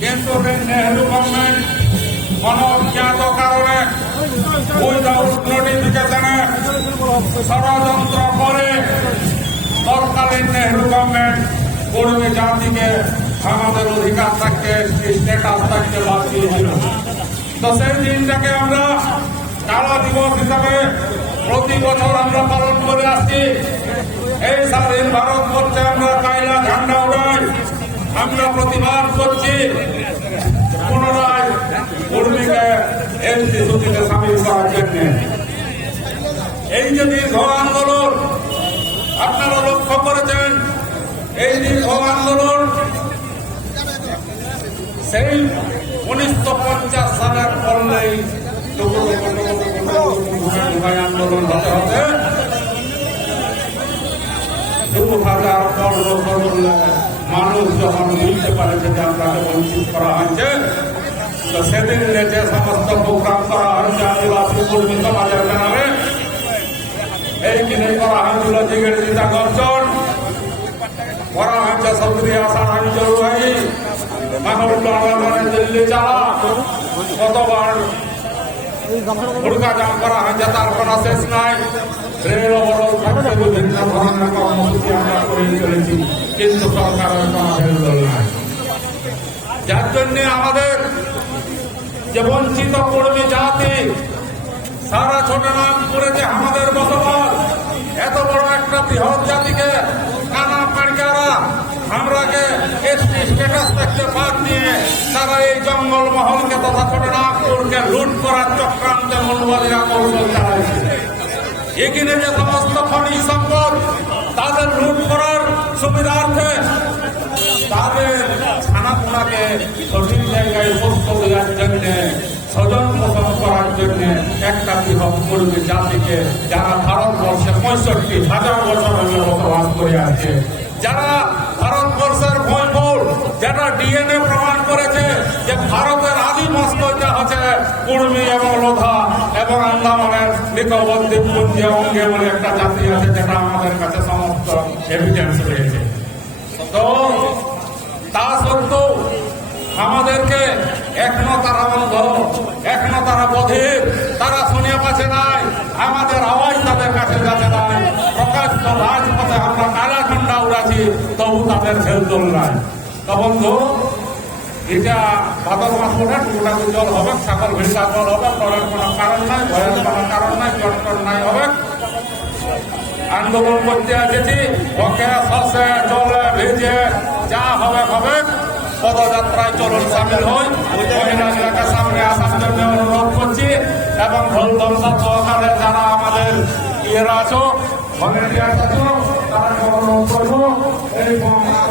কিন্তু নেহেরু গভর্নমেন্ট কোন অজ্ঞাত কারণে উইদাউট নোটিফিকেশনে ষড়যন্ত্র করে তৎকালীন নেহেরু গভর্নমেন্ট কর্মী জাতিকে আমাদের অধিকার থাকতে স্ট্যাটাস থাকতে বাদ দিয়েছিল। তো সেই দিনটাকে আমরা কালো দিবস হিসাবে প্রতি বছর আমরা পালন করে আসছি। এই স্বাধীন ভারতবর্ষে আমরা কায়লা ঝান্ডা উড়াই, আমরা প্রতিবাদ করছি পুনরায় কর্মীকে এমপি ছুটিতে সামিল করার জন্য। এই যে দীর্ঘ আন্দোলন আপনারা লক্ষ্য করেছেন, এই দীর্ঘ আন্দোলন সেই 1950 সালের পরলেই আন্দোলন হতে হতে 2000 মানুষ যখন বুঝতে পারেছে যে আপনাকে বঞ্চিত করা হয়েছে, তো সেদিন যে সমস্ত প্রোগ্রাম করা হয়েছে আদিবাসী কর্মী সমাজের নামে, এই দিনে করা হয়েছিল জিগের দিতা গর্জন, করা হয়েছে সৌদি আসান জরুরি দিল্লি চালা, কতবার হুড়কা জাম করা হয়েছে তার কোনো শেষ নাই। রেল অবরোধ থাকতে বিভিন্ন ধরনের কর্মসূচি আমরা করে চলেছি, কিন্তু সরকারের কোনো হেলদোল নাই। যার জন্য আমাদের যে বঞ্চিত কর্মী জাতি সারা ছোট নাম করেছে আমাদের বসবাস, এত বড় একটা বৃহৎ জাতিকে কানা পাড়িকারা আমরাকে এসটি স্ট্যাটাস থাকতে বাদ দিয়ে তারা এই জঙ্গল মহলকে তথা ছোট নাগপুরকে লুট করার চক্রান্তে মূলবাদীরা কৌশল চালাইছে। এখানে যে সমস্ত খনিজ সম্পদ তাদের লুট করার সুবিধার্থে তাদের ছানাপুনাকে সঠিক জায়গায় উপস্থিত দেওয়ার জন্য, স্বজন পোষণ করার জন্য একটা বৃহৎ কর্মী জাতিকে যারা ভারতবর্ষে 65,000 বছর ধরে বসবাস করে আছে, যারা ভারতবর্ষের ভূমিপুর, যারা ডিএনএ প্রমাণ করেছে যে ভারতের আদি মস্কোটা হচ্ছে কুর্মি এবং লোধা এবং আন্দামানের নিকোবর দ্বীপপুঞ্জ অঙ্গে বলে একটা জাতি আছে, যেটা আমাদের কাছে সমস্ত এভিডেন্স রয়েছে। তো তা সত্ত্বেও আমাদেরকে এখনো তারা বন্ধ, এখনো তারা বধির, তারা শুনে পাচ্ছে নাই, আমাদের আওয়াজ তাদের কাছে যাচ্ছে নাই। প্রকাশ্য রাজপথে আমরা কালা ঝান্ডা উড়াচ্ছি, তবু তাদের হেলদোল নাই। তো বন্ধু, এটা ভাদর মাস ওঠে, টুকটাকে জল হবে, ছাগল ভিড়া জল হবে, পরের কোনো কারণ নাই, ভয়ের কোনো কারণ নাই, চটকর নাই হবে। আন্দোলন করতে এসেছি, ওকে শসে জলে ভিজে যা হবে হবে। পদযাত্রায় চলুন সামিল হই, মহিলাগুলোকে সামনে আসার জন্য অনুরোধ করছি এবং ঢোল ঢমসা সহকারে যারা আমাদের ইয়েরা আছো, ভলেন্টিয়ার আছো, তারা অনুরোধ করবো এই মহিলাকে